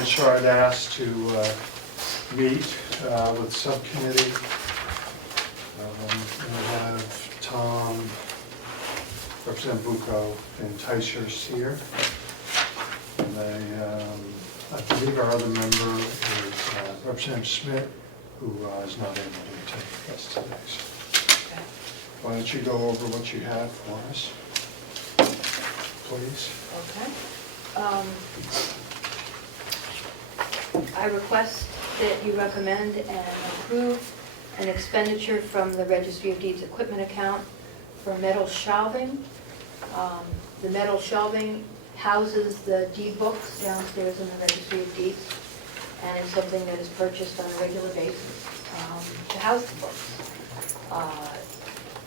Registrar had asked to meet with subcommittee. We have Tom, Representative Bucco, and Teichers here. And I believe our other member is Representative Schmidt, who is not able to attend with us today. So Okay. why don't you go over what you have for us, please? Okay. I request that you recommend and approve an expenditure from the Registry of Deeds equipment account for metal shelving. The metal shelving houses the deed books downstairs in the Registry of Deeds, and it's something that is purchased on a regular basis to house the books.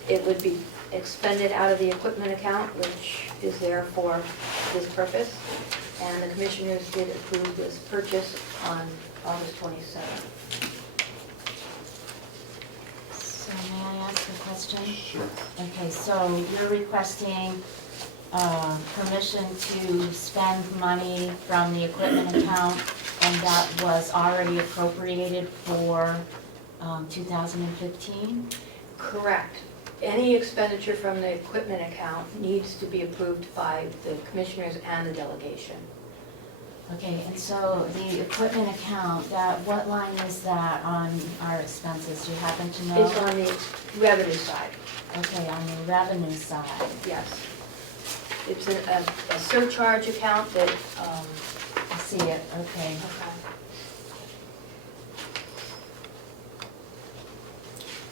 It would be expended out of the equipment account, which is there for this purpose, and the commissioners did approve this purchase on August 27th. So may I ask a question? Sure. Okay, so you're requesting permission to spend money from the equipment account, and that was already appropriated for 2015? Correct. Any expenditure from the equipment account needs to be approved by the commissioners and the delegation. Okay, and so the equipment account, what line is that on our expenses? Do you happen to know? It's on the revenue side, Okay, on the revenue side. yes. It's a surcharge account that, I see it, okay.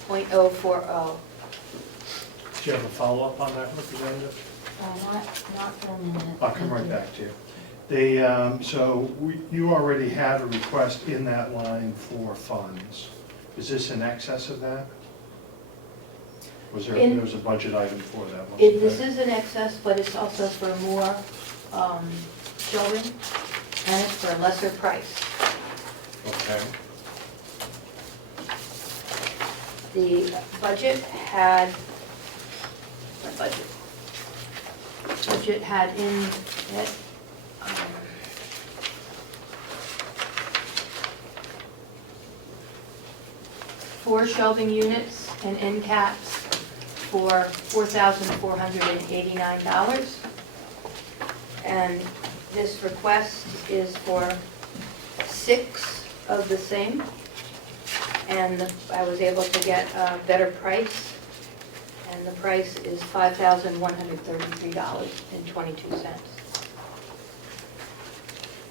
.040. Do you have a follow-up on that, Representative? Not for a minute. I'll come Thank right you. back to you. You already had a request in that line for funds. Is this in excess of that? There was a budget item for that, wasn't there? This is in excess, but it's also for more shelving, and it's for a lesser price. Okay. The budget had, budget had in it, 4 shelving units and end caps for $4,489. And this request is for 6 of the same. And I was able to get a better price, and the price is $5,133.22.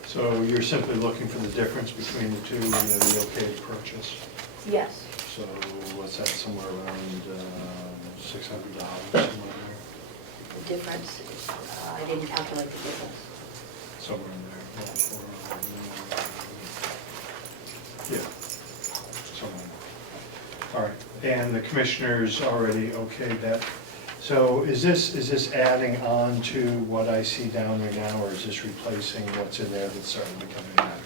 So you're simply looking for the difference between the two and the okay purchase? Yes, So what's that, somewhere around $600, somewhere there? the difference, I didn't calculate the difference. Somewhere in there. Yeah, somewhere. All right, and the commissioners already okayed that. So is this adding on to what I see down there now, or is this replacing what's in there that's starting to become inadequate?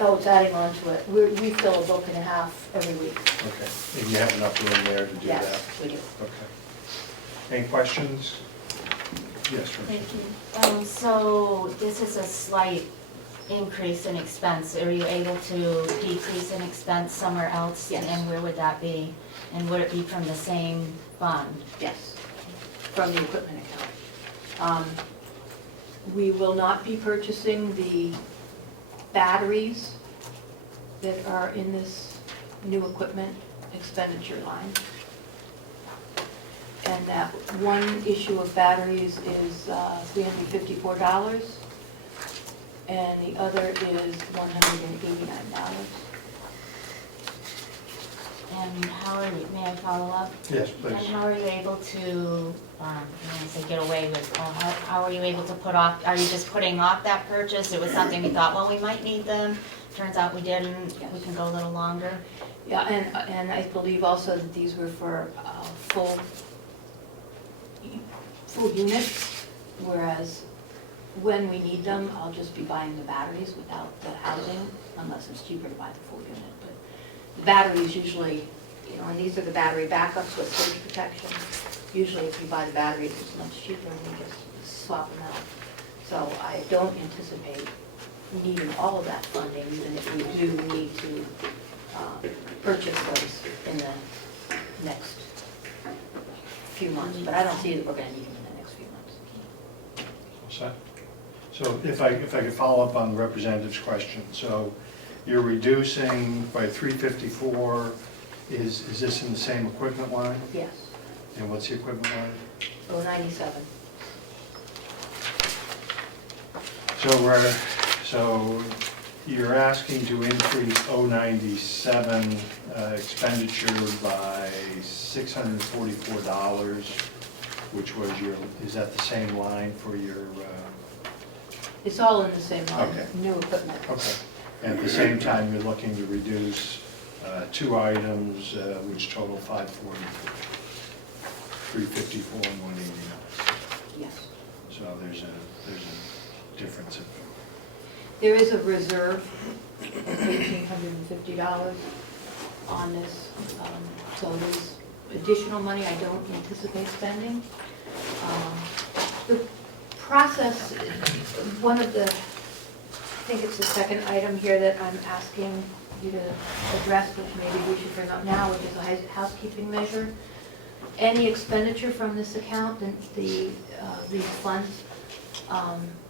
Oh, it's adding on to it. We fill a book and a half every week. Okay, and you have enough room there to do that? Yes, we do. Okay. Any questions? Yes, Thank Richard. you. So this is a slight increase in expense. Are you able to decrease in expense somewhere else? Yes. And where would that be? And would it be from the same fund? Yes, from the equipment account. We will not be purchasing the batteries that are in this new equipment expenditure line. And that one issue of batteries is $354, and the other is $189. And how are you, may I follow up? Yes, And please. how are you able to, I don't want to say get away with, how are you able to put off, are you just putting off that purchase? It was something we thought, well, we might need them, turns out we didn't, we can go a little longer. Yeah, and I believe also that these were for full units, whereas when we need them, I'll just be buying the batteries without the housing, unless it's cheaper to buy the full unit. But the batteries usually, and these are the battery backups with surge protection. Usually if you buy the batteries, it's much cheaper and you just swap them out. So I don't anticipate needing all of that funding, even if we do need to purchase those in the next few months. But I don't see that we're going to need them in the next few months. What's that? So if I could follow up on the representative's question, so you're reducing by 354, is this in the same equipment line? Yes. And what's the equipment line? 097. So you're asking to increase 097 expenditure by $644, which was is that the same line for your? It's all in the same line, Okay. new equipment. Okay. And at the same time, you're looking to reduce two items, which total 544, 354 and 189. Yes. So there's a difference of. There is a reserve of $1,850 on this, so there's additional money I don't anticipate spending. The process, one of the, I think it's the second item here that I'm asking you to address, which maybe we should bring up now, which is a housekeeping measure. Any expenditure from this account, these funds,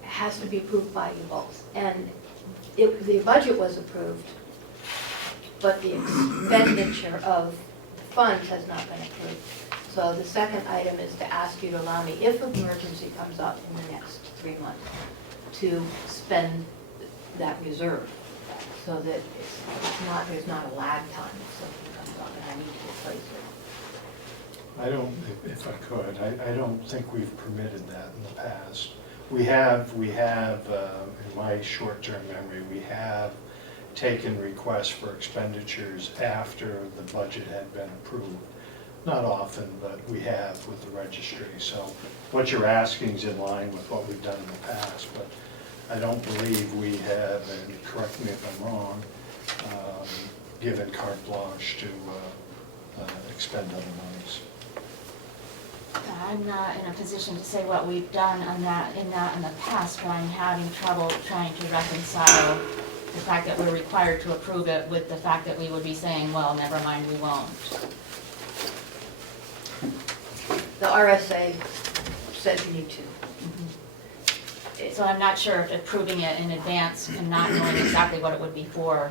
has to be approved by you both. And the budget was approved, but the expenditure of the funds has not been approved. So the second item is to ask you to allow me, if an emergency comes up in the next 3 months, to spend that reserve, so that there's not a lag time if something comes up and I need to replace it. I don't, if I could, I don't think we've permitted that in the past. We have, in my short-term memory, we have taken requests for expenditures after the budget had been approved. Not often, but we have with the registry. So what you're asking is in line with what we've done in the past, but I don't believe we have, and correct me if I'm wrong, given carte blanche to expend other monies. I'm not in a position to say what we've done on that in the past, but I'm having trouble trying to reconcile the fact that we're required to approve it with the fact that we would be saying, well, never mind, we won't. The RSA says you need to. So I'm not sure if approving it in advance and not knowing exactly what it would be for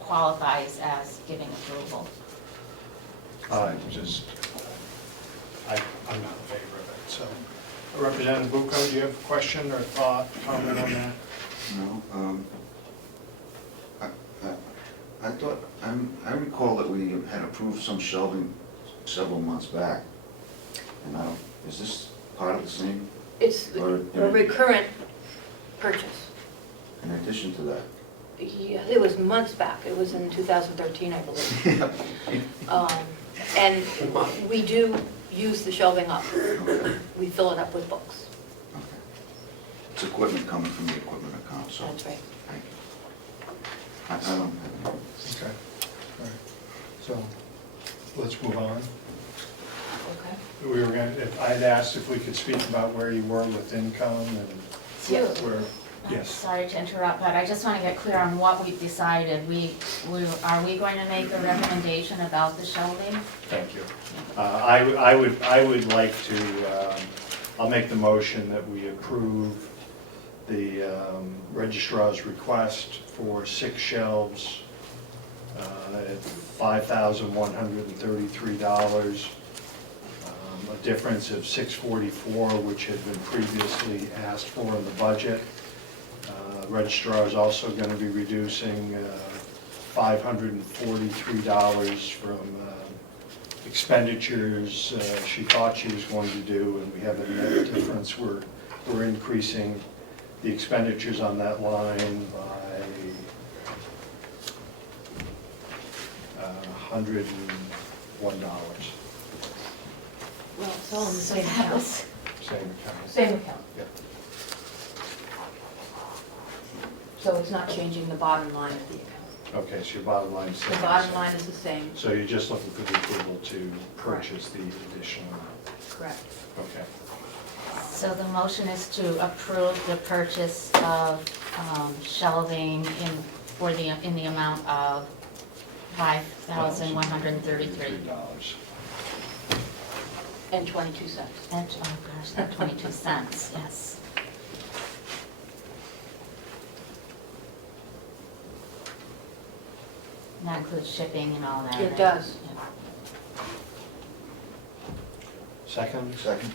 qualifies as giving approval. I'm not in favor of it, so. Representative Bucco, do you have a question or thought, comment on that? No, I thought, I recall that we had approved some shelving several months back. And is this part of the same, It's Or- a recurrent purchase. in addition to that? Yeah, it was months back. It was in 2013, I believe. And we do use the shelving up. We fill it up with books. Okay. It's equipment coming from the equipment account, so. That's right. Thank you. I don't have any. Okay, all right. So, let's move on. Okay. We were going to, I'd asked if we could speak about where you were with income and Yes. where, I'm yes. sorry to interrupt, but I just want to get clear on what we've decided. Are we going to make a recommendation about the shelving? Thank you. I would like to, I'll make the motion that we approve the registrar's request for 6 shelves at $5,133. A difference of $644, which had been previously asked for in the budget. Registrar is also going to be reducing $543 from expenditures she thought she was going to do, and we have a net difference. We're increasing the expenditures on that line by $101. Well, it's all in the So same that account. was, Same account. Same account. Yep. So it's not changing the bottom line of the account. Okay, so your bottom line is. The bottom line is the same. So you're just looking for the approval to purchase the additional amount? Correct. Okay. So the motion is to approve the purchase of shelving in the amount of $5,133. And 22 cents. And, oh gosh, that 22 cents, yes. And that includes shipping and all that, It right? does. Yeah. Second? Second?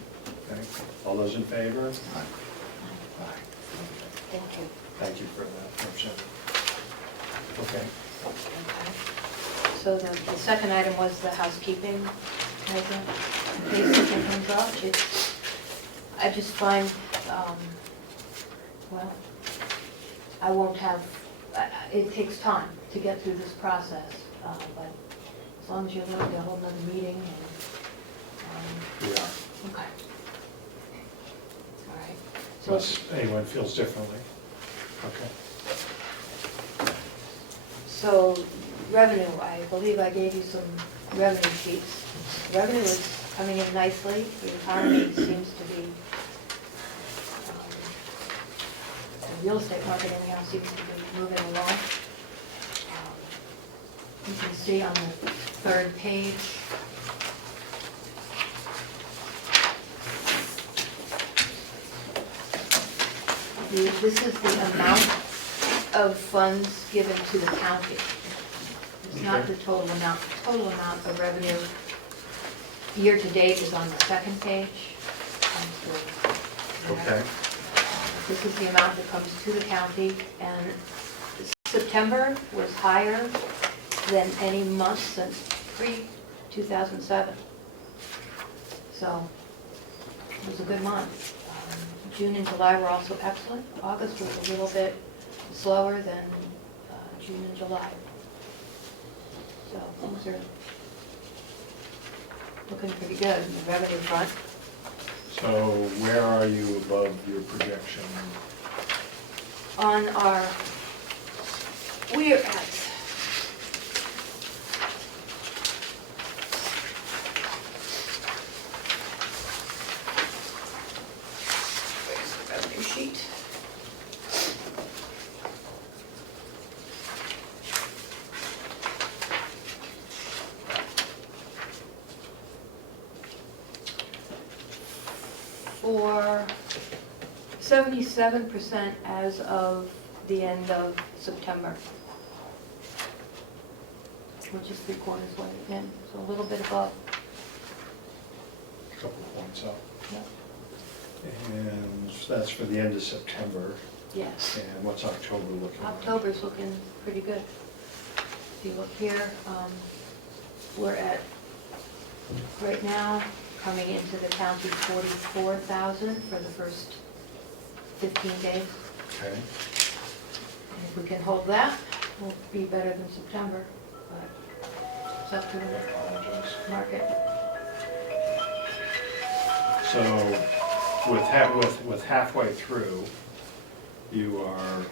Okay. All those in favor? Aye. Aye. Thank you. Thank you for that, Representative. Okay. Okay. So the second item was the housekeeping item. In case something comes up, I just find, well, I won't have, it takes time to get through this process, but as long as you're willing to hold another meeting and, We are. okay. All right. So Unless anyone feels differently. Okay. So revenue, I believe I gave you some revenue sheets. Revenue is coming in nicely. The economy seems to be, the real estate market anyhow seems to be moving along. You can see on the third page. This is the amount of funds given to the county. It's not the total amount. The total amount of revenue year-to-date is on the second page. Okay. This is the amount that comes to the county, and September was higher than any month since pre-2007. So it was a good month. June and July were also excellent. August was a little bit slower than June and July. So things are looking pretty good in the revenue front. So where are you above your projection? On our, we're at, where's the revenue sheet? For 77% as of the end of September, which is 3/4 way in, so a little bit above. A couple points up. Yep. And that's for the end of September. Yes. And what's October looking like? October's looking pretty good. If you look here, we're at, right now, coming into the county 44,000 for the first 15 days. Okay. And if we can hold that, we'll be better than September, but it's up to I the apologize. market. So with halfway through, you are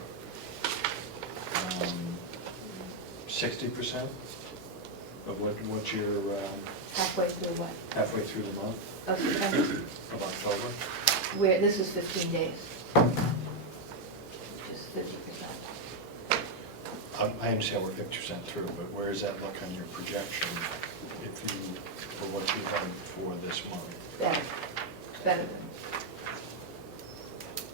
60% of what you're Halfway through what? halfway through the month Of September. of October? Where, this is 15 days. Just 50%. I understand we're 50% through, but where does that look on your projection if you, for what you had for this month? Better. Better than,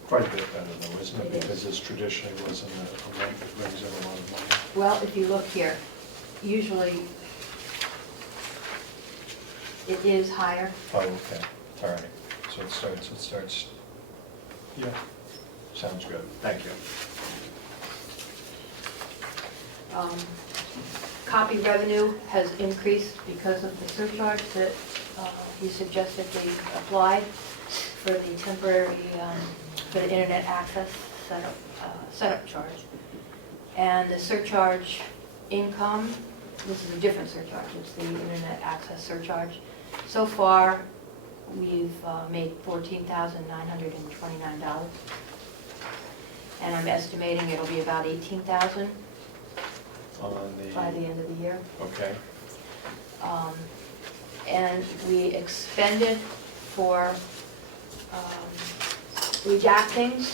Quite a bit better though, isn't it? It is. Because this traditionally wasn't a rate that brings in a lot of money. well, if you look here, usually it is higher. Oh, okay, all right. So it starts, yeah, sounds good, thank you. Copy revenue has increased because of the surcharge that you suggested we apply for the temporary, for the internet access setup charge. And the surcharge income, this is a different surcharge, it's the internet access surcharge. So far, we've made $14,929. And I'm estimating it'll be about $18,000 by the end of the year. Okay, And we expended for redacting.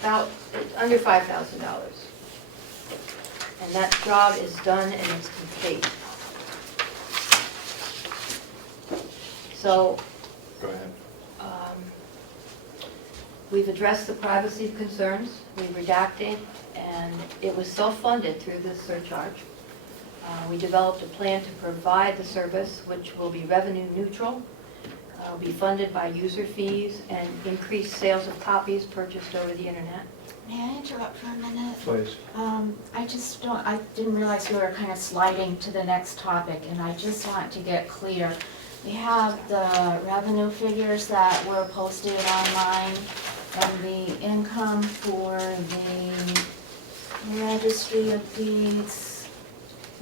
About, under $5,000. And that job is done and it's complete. So, Go ahead. we've addressed the privacy concerns, we've redacted, and it was self-funded through this surcharge. We developed a plan to provide the service, which will be revenue neutral, will be funded by user fees and increased sales of copies purchased over the internet. May I interrupt for a minute? Please. I didn't realize we were kind of sliding to the next topic, and I just want to get clear. We have the revenue figures that were posted online, and the income for the Registry of Deeds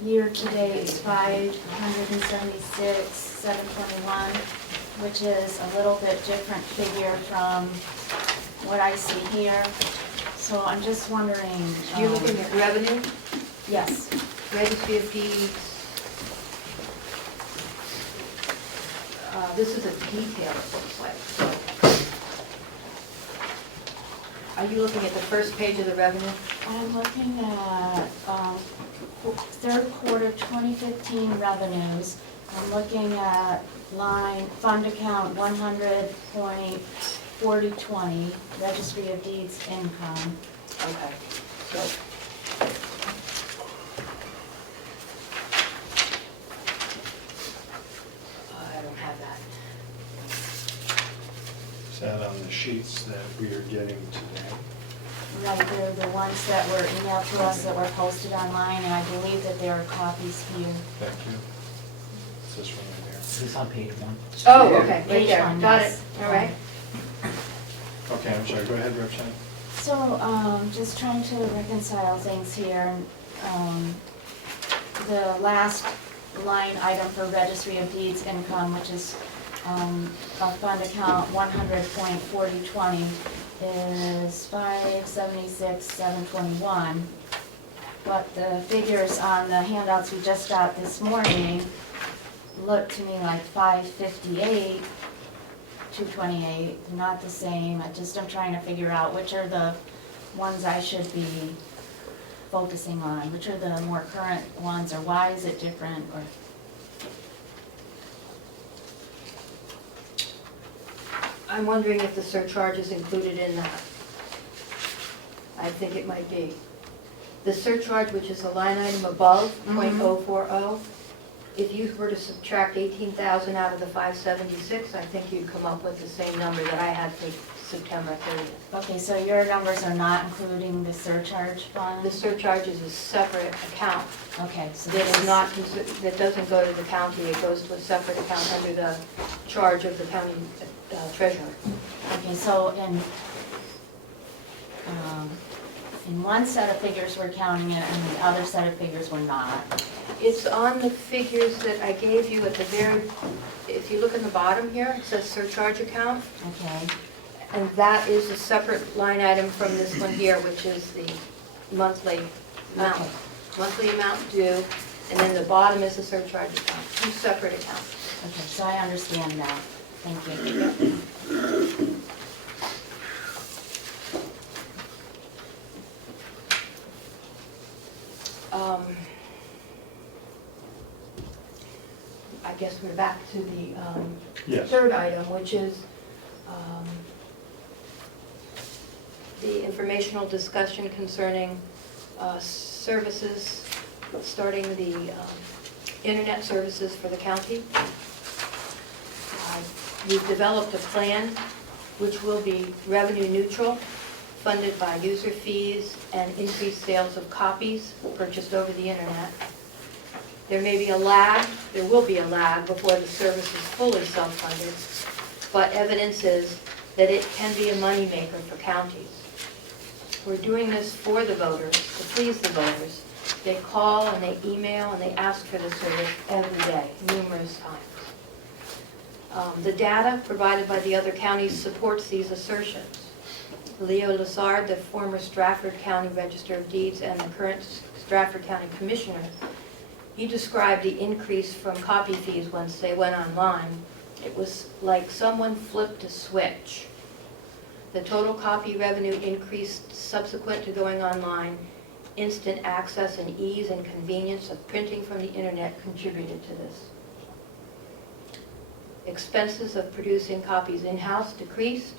year-to-date is $576,721, which is a little bit different figure from what I see here. So I'm just wondering. You're looking at revenue, Yes. Registry of Deeds. This is a detail, it looks like. Are you looking at the first page of the revenue? I'm looking at third quarter 2015 revenues. I'm looking at line fund account 100.4020, Registry of Deeds income. Okay. So, I don't have that. Is that on the sheets that we are getting today? Right, they're the ones that were emailed to us that were posted online, and I believe that there are copies here. Thank you. Is this one right there? This is on page 1. Oh, okay, right Page there, one, got it, yes. all right. Okay, I'm sorry, go ahead, Representative. So, just trying to reconcile things here. The last line item for Registry of Deeds income, which is a fund account 100.4020, is $576,721. But the figures on the handouts we just got this morning look to me like $558. 228, not the same. I'm trying to figure out which are the ones I should be focusing on, which are the more current ones, or why is it different, or... I'm wondering if the surcharge is included in that. I think it might be. The surcharge, which is a line item above, .040, if you were to subtract 18,000 out of the 576, I think you'd come up with the same number that I had for September 30th. Okay, so your numbers are not including the surcharge fund? The surcharge is a separate account. Okay, so That this is not, that doesn't go to the county, it goes to a separate account under the charge of the county treasurer. Okay, so in one set of figures we're counting it, and the other set of figures we're not. It's on the figures that I gave you at the very, if you look in the bottom here, it says surcharge account, Okay, and that is a separate line item from this one here, which is the monthly amount. Okay. Monthly amount due, and then the bottom is the surcharge account, two separate accounts. okay, so I understand that. Thank you. I guess we're back to the Yes. third item, which is the informational discussion concerning services, starting the internet services for the county. We've developed a plan which will be revenue neutral, funded by user fees and increased sales of copies purchased over the internet. There may be a lag, there will be a lag before the service is fully self-funded, but evidence is that it can be a moneymaker for counties. We're doing this for the voters, to please the voters. They call and they email and they ask for the service every day, numerous times. The data provided by the other counties supports these assertions. Leo Lazard, the former Stratford County Register of Deeds and the current Stratford County Commissioner, He described the increase from copy fees once they went online. It was like someone flipped a switch. The total copy revenue increased subsequent to going online. Instant access and ease and convenience of printing from the internet contributed to this. Expenses of producing copies in-house decreased,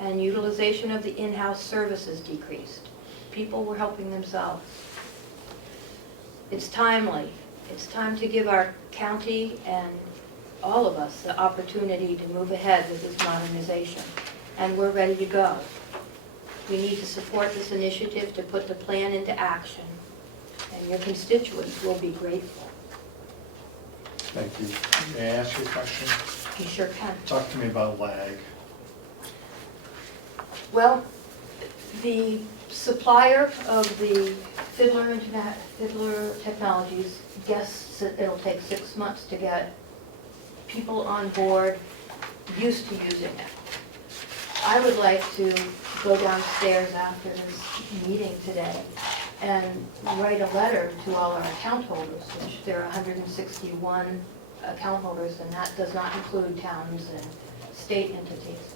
and utilization of the in-house services decreased. People were helping themselves. It's timely. It's time to give our county and all of us the opportunity to move ahead with this modernization, and we're ready to go. We need to support this initiative to put the plan into action, and your constituents will be grateful. Thank you. May I ask you a question? You sure can. Talk to me about lag. Well, the supplier of the Fiddler Technologies guesses that it'll take 6 months to get people on board used to using it. I would like to go downstairs after this meeting today and write a letter to all our account holders, which there are 161 account holders, and that does not include towns and state entities.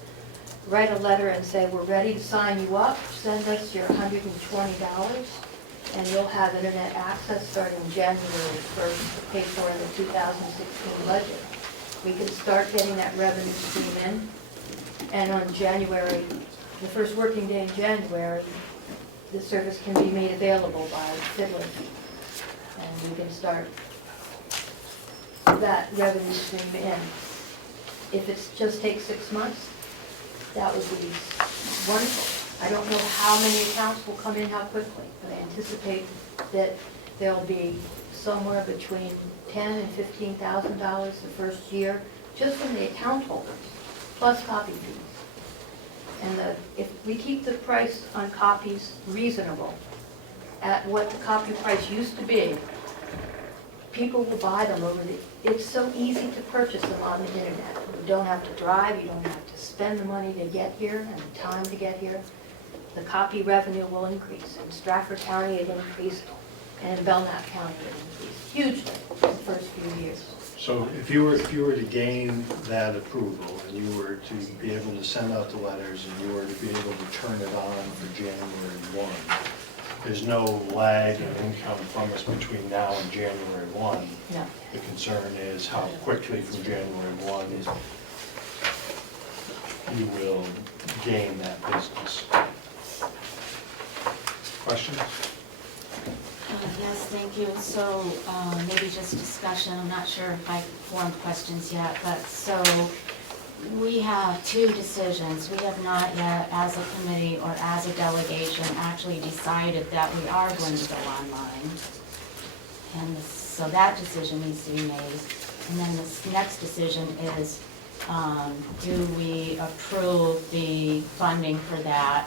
Write a letter and say, we're ready to sign you up, send us your $120, and you'll have internet access starting January 1st to pay for the 2016 budget. We can start getting that revenue stream in, and on January, the first working day in January, the service can be made available by Fiddler, and we can start that revenue stream in. If it just takes 6 months, that would be wonderful. I don't know how many accounts will come in how quickly, but I anticipate that there'll be somewhere between $10,000 and $15,000 the first year, just from the account holders, plus copy fees. And if we keep the price on copies reasonable at what the copy price used to be, people will buy them over the, it's so easy to purchase them on the internet. You don't have to drive, you don't have to spend the money to get here and the time to get here. The copy revenue will increase. In Stratford County it increased, and in Belknap County it increased hugely in the first few years. So if you were to gain that approval and you were to be able to send out the letters and you were to be able to turn it on for January 1, there's no lag in income from us between now and January 1. No. The concern is how quickly from January 1 you will gain that business. Questions? Yes, thank you. So maybe just discussion, I'm not sure if I formed questions yet, but so we have two decisions. We have not yet, as a committee or as a delegation, actually decided that we are going to go online. And so that decision needs to be made. And then this next decision is, do we approve the funding for that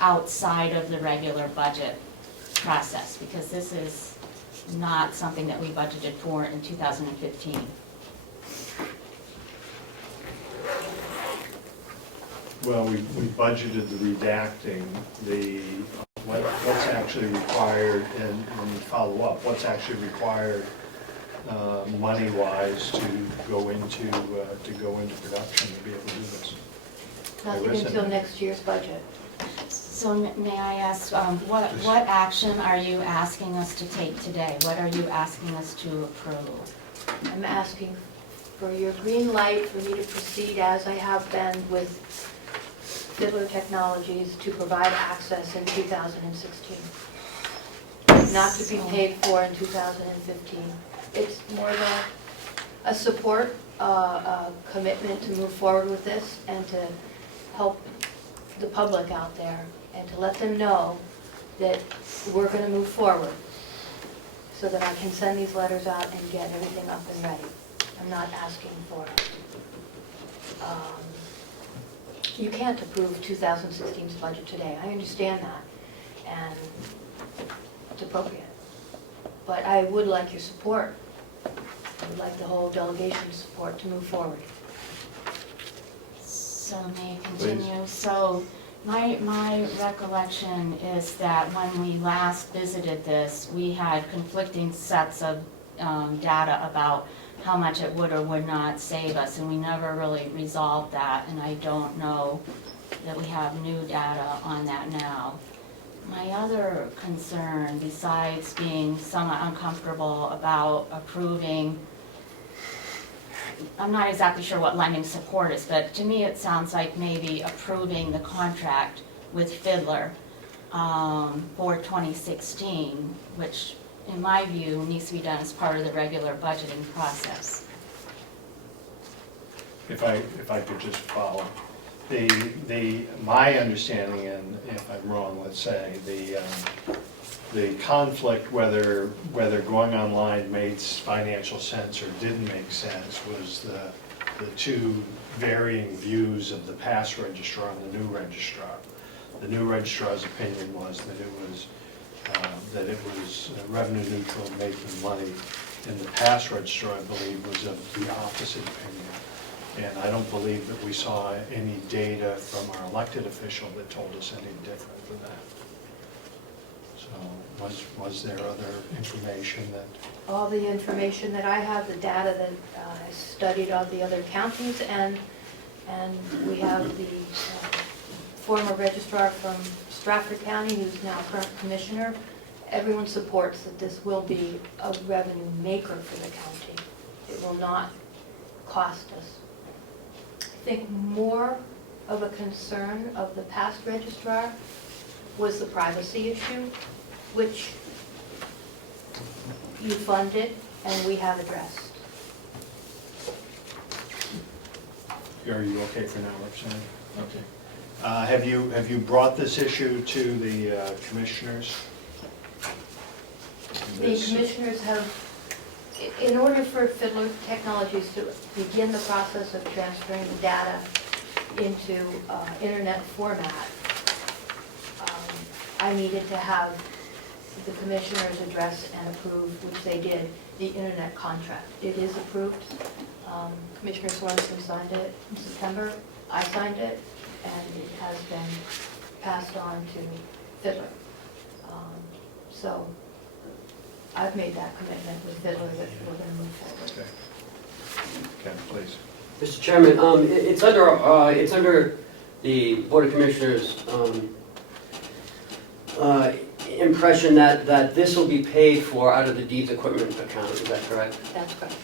outside of the regular budget process? Because this is not something that we budgeted for in 2015. Well, we budgeted the redacting, what's actually required, and follow up, what's actually required money-wise to go into production to be able to do this. Nothing until next year's budget. So may I ask, what action are you asking us to take today? What are you asking us to approve? I'm asking for your green light for me to proceed as I have been with Fiddler Technologies to provide access in 2016. Not to be paid for in 2015. It's more of a support, a commitment to move forward with this and to help the public out there and to let them know that we're going to move forward so that I can send these letters out and get everything up and ready. I'm not asking for you can't approve 2016's budget today. I understand that, and it's appropriate. But I would like your support. I would like the whole delegation's support to move forward. So may I continue? So My recollection is that when we last visited this, we had conflicting sets of data about how much it would or would not save us, and we never really resolved that, and I don't know that we have new data on that now. My other concern, besides being somewhat uncomfortable about approving, I'm not exactly sure what lending support is, but to me it sounds like maybe approving the contract with Fiddler for 2016, which in my view needs to be done as part of the regular budgeting process. If I could just follow. My understanding, and if I'm wrong, let's say, the conflict, whether going online made financial sense or didn't make sense, was the two varying views of the past registrar and the new registrar. The new registrar's opinion was that it was revenue neutral, making money. And the past registrar, I believe, was of the opposite opinion. And I don't believe that we saw any data from our elected official that told us any different than that. So was there other information that? All the information that I have, the data that I studied all the other counties, and we have the former registrar from Stratford County, who's now current commissioner. Everyone supports that this will be a revenue maker for the county. It will not cost us. I think more of a concern of the past registrar was the privacy issue, which you funded and we have addressed. Are you okay for now, Representative? Okay. Have you brought this issue to the commissioners? The commissioners have, in order for Fiddler Technologies to begin the process of transferring the data into internet format, I needed to have the commissioners address and approve, which they did, the internet contract. It is approved. Commissioner Swanson signed it in September. I signed it, and it has been passed on to Fiddler. So I've made that commitment with Fiddler that we're going to move forward. Okay. Ken, please. Mr. Chairman, it's under the Board of Commissioners' impression that this will be paid for out of the deeds equipment account. Is that correct? That's correct.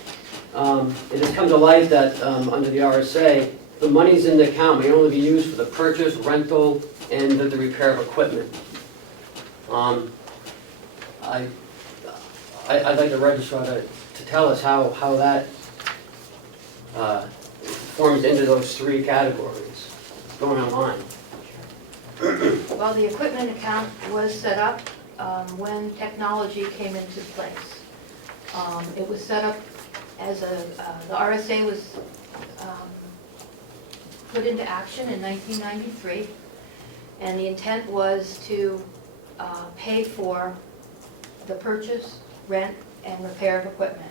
It has come to light that under the RSA, the monies in the account may only be used for the purchase, rental, and the repair of equipment. I'd like the registrar to tell us how that forms into those three categories going online. Well, the equipment account was set up when technology came into place. It was set up as the RSA was put into action in 1993, and the intent was to pay for the purchase, rent, and repair of equipment.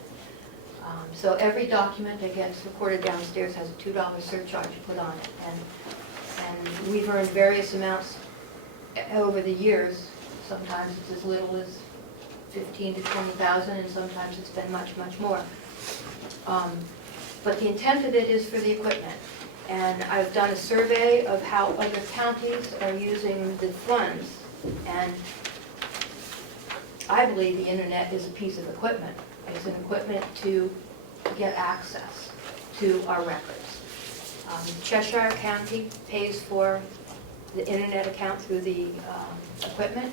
So every document that gets recorded downstairs has a $2 surcharge put on it, and we've earned various amounts over the years. Sometimes it's as little as $15,000 to $20,000, and sometimes it's been much, much more. But the intent of it is for the equipment. And I've done a survey of how other counties are using the funds, and I believe the internet is a piece of equipment. It's an equipment to get access to our records. Cheshire County pays for the internet account through the equipment.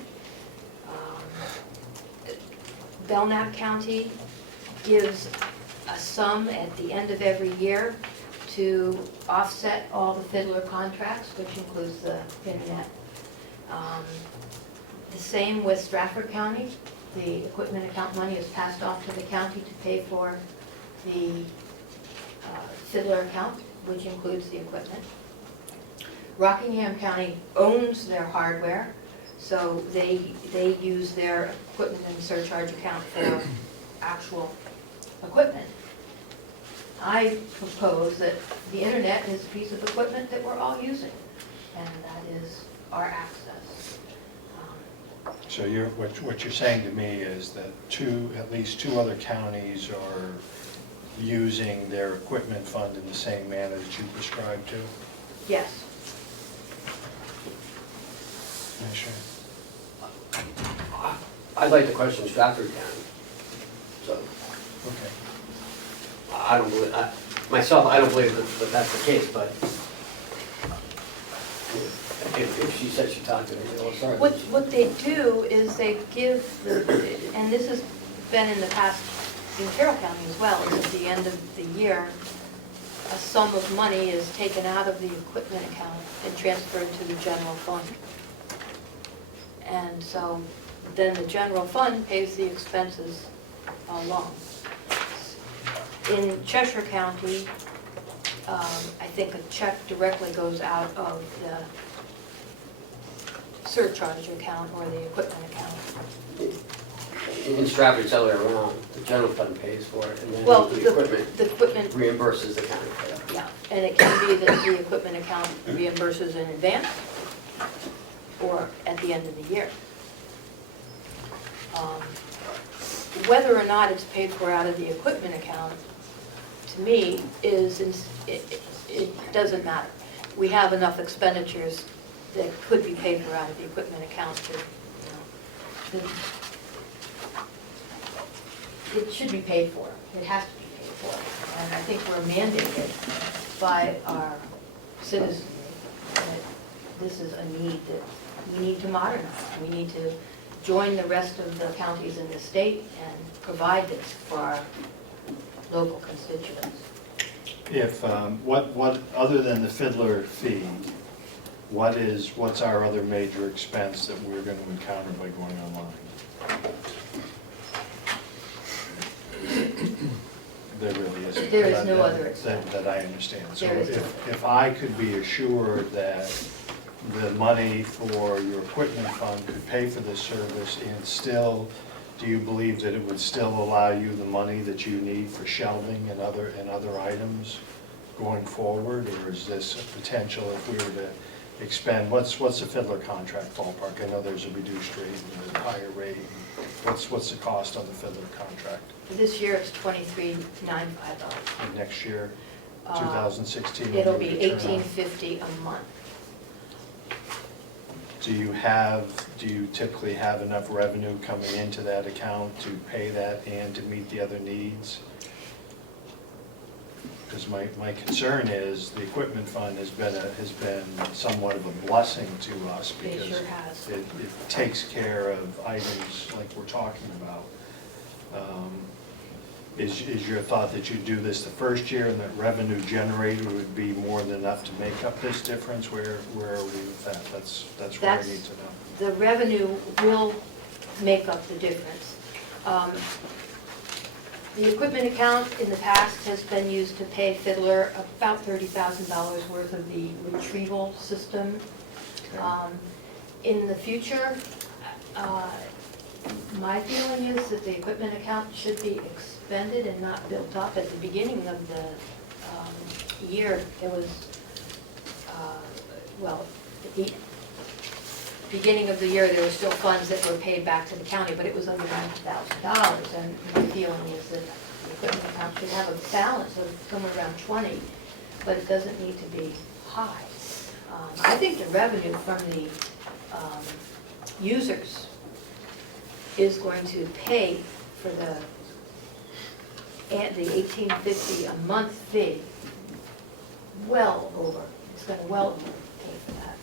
Belknap County gives a sum at the end of every year to offset all the Fiddler contracts, which includes the internet. The same with Stratford County. The equipment account money is passed off to the county to pay for the Fiddler account, which includes the equipment. Rockingham County owns their hardware, so they use their equipment and surcharge account for actual equipment. I propose that the internet is a piece of equipment that we're all using. and that is our access. So what you're saying to me is that at least two other counties are using their equipment fund in the same manner that you prescribed to? Yes. Commissioner? I'd like to question Stratford County. So, Okay. I don't believe, myself, I don't believe that that's the case, but if she said she talked to me, oh, sorry. What they do is they give and this has been in the past in Carroll County as well, is at the end of the year, a sum of money is taken out of the equipment account and transferred to the general fund. And so then the general fund pays the expenses along. In Cheshire County, I think a check directly goes out of the surcharge account or the equipment account. In Stratford, it's the other way around. The general fund pays for it, and then Well, the equipment the equipment, reimburses the county for that. yeah, and it can be that the equipment account reimburses in advance or at the end of the year. Whether or not it's paid for out of the equipment account, to me, it doesn't matter. We have enough expenditures that could be paid for out of the equipment account to, it should be paid for. It has to be paid for. And I think we're mandated by our citizenry that this is a need that we need to modernize. We need to join the rest of the counties in the state and provide this for our local constituents. If, what, other than the fiddler fee, what's our other major expense that we're going to encounter by going online? There really isn't. There is no other expense. That I understand. So There is no. if I could be assured that the money for your equipment fund could pay for this service and still, do you believe that it would still allow you the money that you need for shelving and other items going forward? Or is this a potential if we were to expend, what's the fiddler contract ballpark? I know there's a reduced rate and a higher rate. What's the cost on the fiddler contract? This year it's $23,995. And next year, 2016? It'll be when we return on? $18.50 a month. Do you typically have enough revenue coming into that account to pay that and to meet the other needs? Because my concern is the equipment fund has been somewhat of a blessing to us It because sure has. it takes care of items like we're talking about. Is your thought that you do this the first year and that revenue generated would be more than enough to make up this difference? Where are we with that? That's what I need to know. The revenue will make up the difference. The equipment account in the past has been used to pay Fiddler about $30,000 worth of the retrieval system. In the future, my feeling is that the equipment account should be expended and not built up. At the beginning of the year, it was, the beginning of the year, there were still funds that were paid back to the county, but it was under $90,000. And my feeling is that the equipment account should have a balance of somewhere around 20, but it doesn't need to be high. I think the revenue from the users is going to pay for the $18.50 a month fee well over. It's going to well pay for that.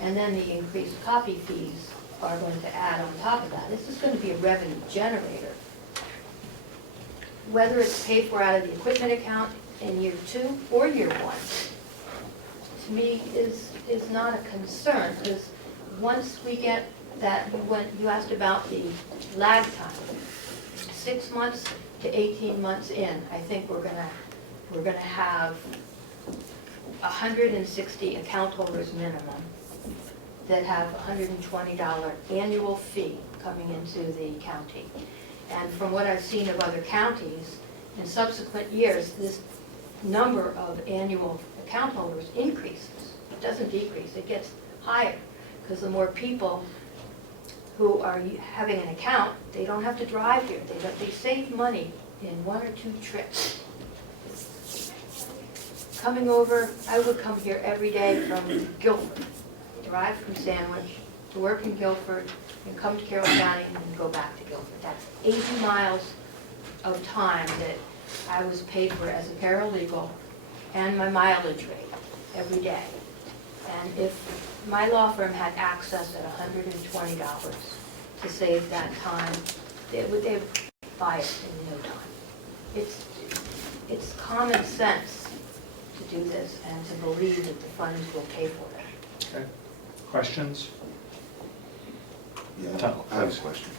And then the increased copy fees are going to add on top of that. This is going to be a revenue generator. Whether it's paid for out of the equipment account in year 2 or year 1, to me is not a concern, because once we get that, you asked about the lag time, 6 months to 18 months in, I think we're gonna have 160 account holders minimum that have $120 annual fee coming into the county. And from what I've seen of other counties, in subsequent years, this number of annual account holders increases. It doesn't decrease, it gets higher, because the more people who are having an account, they don't have to drive here. They save money in 1 or 2 trips. Coming over, I would come here every day from Guilford, drive from Sandwich to work in Guilford, and come to Carroll County and then go back to Guilford. That's 80 miles of time that I was paid for as a paralegal and my mileage rate every day. And if my law firm had access at $120 to save that time, they'd buy it in no time. It's common sense to do this and to believe that the funds will pay for it. Okay. Questions? Yeah, Tom, I have please. a question.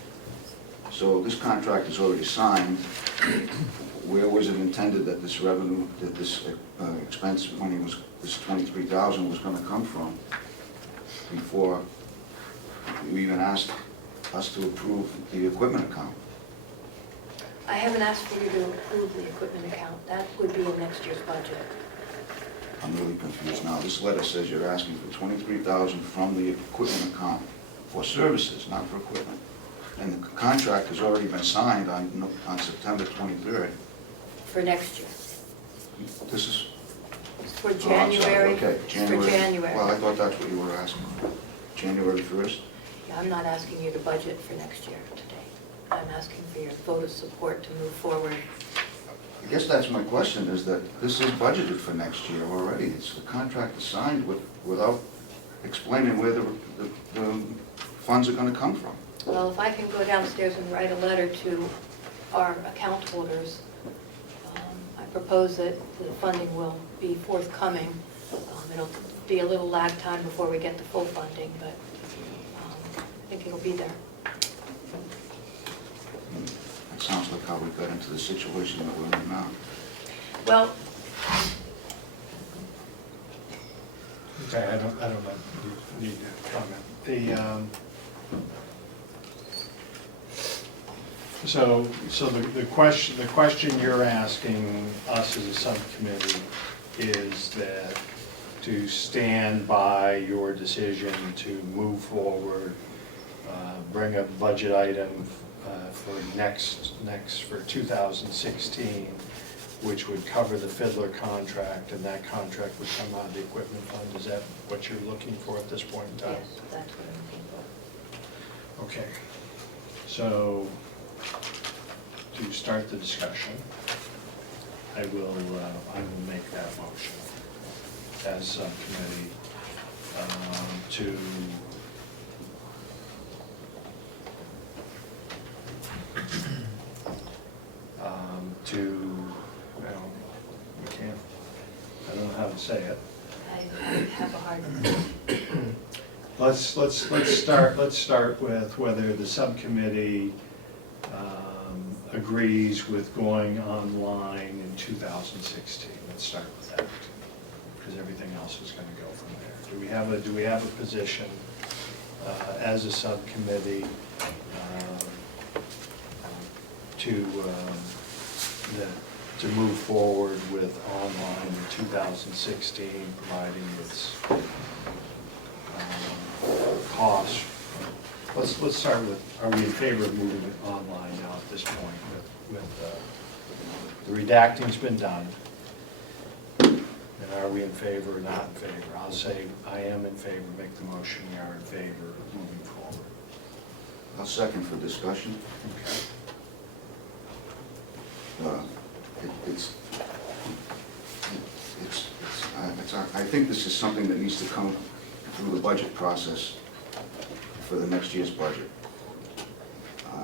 So this contract is already signed. Where was it intended that this revenue, that this expense money was, this $23,000 was going to come from before you even asked us to approve the equipment account? I haven't asked for you to approve the equipment account. That would be in next year's budget. I'm really confused now. This letter says you're asking for $23,000 from the equipment account for services, not for equipment. And the contract has already been signed on September 23rd. For next year. This is... It's for Oh, I'm sorry. January. Okay, It's for January. Well, I thought that's what you were asking. January 1st? Yeah, I'm not asking you to budget for next year today. I'm asking for your vote of support to move forward. I guess that's my question, is that this is budgeted for next year already. It's the contract is signed without explaining where the funds are going to come from. Well, if I can go downstairs and write a letter to our account holders, I propose that the funding will be forthcoming. It'll be a little lag time before we get the full funding, but I think it'll be there. It sounds like how we got into the situation that we're in now. Well, Okay, I don't know, you need to comment. So the question you're asking us as a subcommittee is that to stand by your decision to move forward, bring a budget item for 2016, which would cover the Fiddler contract, and that contract would come out of the equipment fund. Is that what you're looking for at this point in time? yes, that's what I'm looking for. Okay, so to start the discussion, I will make that motion as subcommittee I don't know how to say it. I have a hard time. Let's start with whether the subcommittee agrees with going online in 2016. Let's start with that, because everything else is going to go from there. Do we have a position as a subcommittee to move forward with online in 2016, providing its costs? Let's start with, are we in favor of moving it online now at this point with the redacting's been done? And are we in favor or not in favor? I'll say I am in favor, make the motion, we are in favor of moving forward. I'll second for discussion. Okay. I think this is something that needs to come through the budget process for the next year's budget.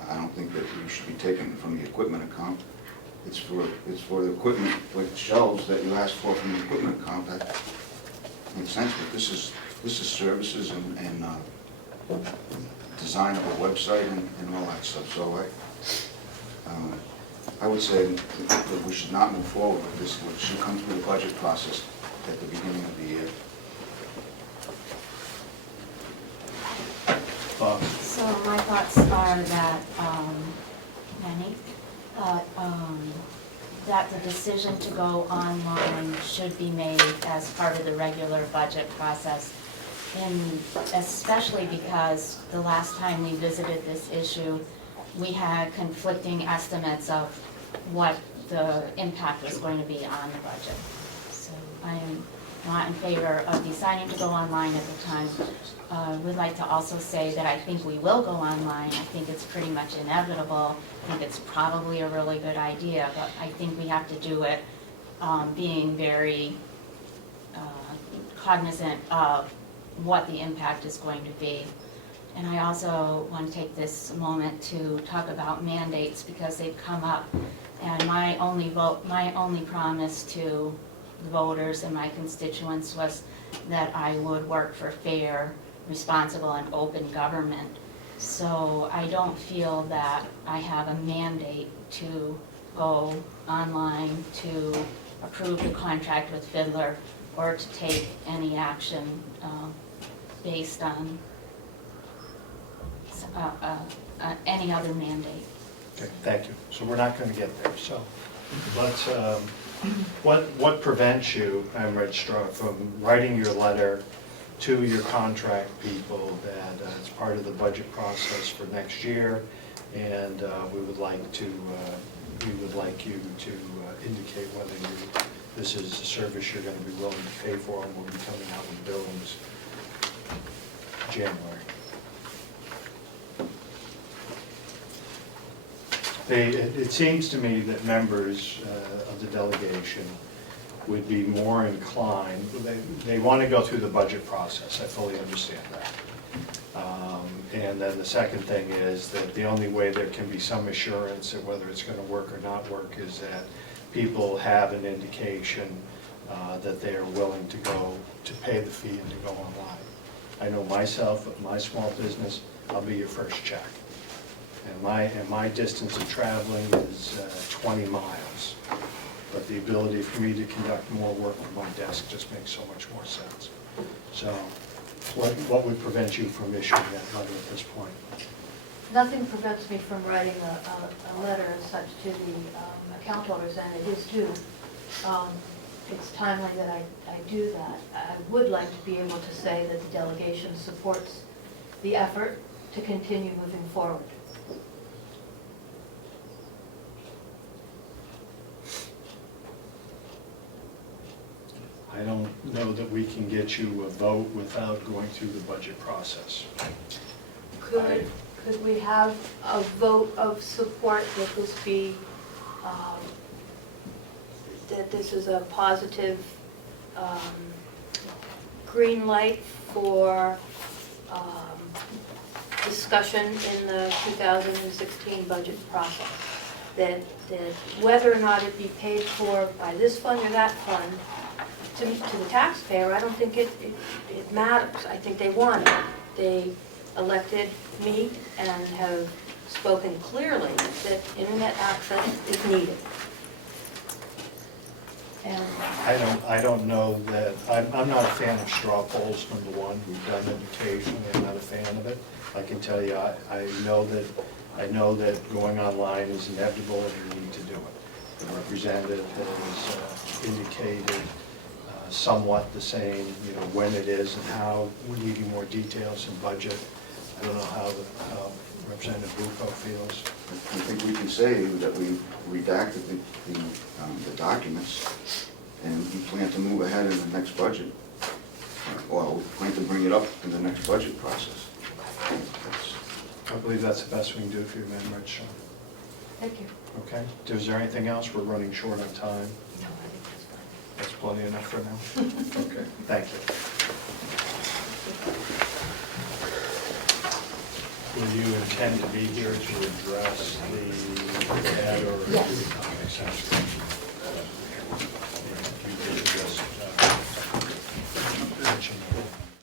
I don't think that you should be taking it from the equipment account. It's for the equipment, like shelves that you asked for from the equipment account. That makes sense, but this is services and design of a website and all that stuff. So I would say that we should not move forward with this. It should come through the budget process at the beginning of the year. So my thoughts are that, Penny, that the decision to go online should be made as part of the regular budget process. And especially because the last time we visited this issue, we had conflicting estimates of what the impact was going to be on the budget. So I am not in favor of deciding to go online at the time. Would like to also say that I think we will go online. I think it's pretty much inevitable. I think it's probably a really good idea, but I think we have to do it being very cognizant of what the impact is going to be. And I also want to take this moment to talk about mandates because they've come up. And my only promise to the voters and my constituents was that I would work for fair, responsible, and open government. So I don't feel that I have a mandate to go online to approve the contract with Fiddler or to take any action based on any other mandate. Okay, thank you. So we're not going to get there. So let's, what prevents you, Madam Registrar, from writing your letter to your contract people that it's part of the budget process for next year, and we would like you to indicate whether this is a service you're going to be willing to pay for, and we'll be coming out with billings January. It seems to me that members of the delegation would be more inclined, they want to go through the budget process, I fully understand that. And then the second thing is that the only way there can be some assurance that whether it's going to work or not work is that people have an indication that they are willing to pay the fee and to go online. I know myself, with my small business, I'll be your first check. And my distance of traveling is 20 miles. But the ability for me to conduct more work from my desk just makes so much more sense. So what would prevent you from issuing that letter at this point? Nothing prevents me from writing a letter as such to the account holders, and it is due. It's timely that I do that. I would like to be able to say that the delegation supports the effort to continue moving forward. I don't know that we can get you a vote without going through the budget process. Could we have a vote of support that this be, that this is a positive green light for discussion in the 2016 budget process? That whether or not it be paid for by this fund or that fund, to the taxpayer, I don't think it matters. I think they want it. They elected me and have spoken clearly that internet access is needed. And I don't know that, I'm not a fan of straw polls, number one. We've done it occasionally, I'm not a fan of it. I can tell you, I know that going online is inevitable and we need to do it. The representative has indicated somewhat the same, when it is and how. We're needing more details in budget. I don't know how Representative Bucco feels. I think we can say that we redacted the documents, and we plan to move ahead in the next budget. Well, we plan to bring it up in the next budget process. I believe that's the best we can do for you, Madam Registrar. thank you. Okay, is there anything else? We're running short on time. No, I think that's fine. That's plenty enough for now? Okay, thank you. Will you intend to be here to address the ad or? Yes. Makes sense.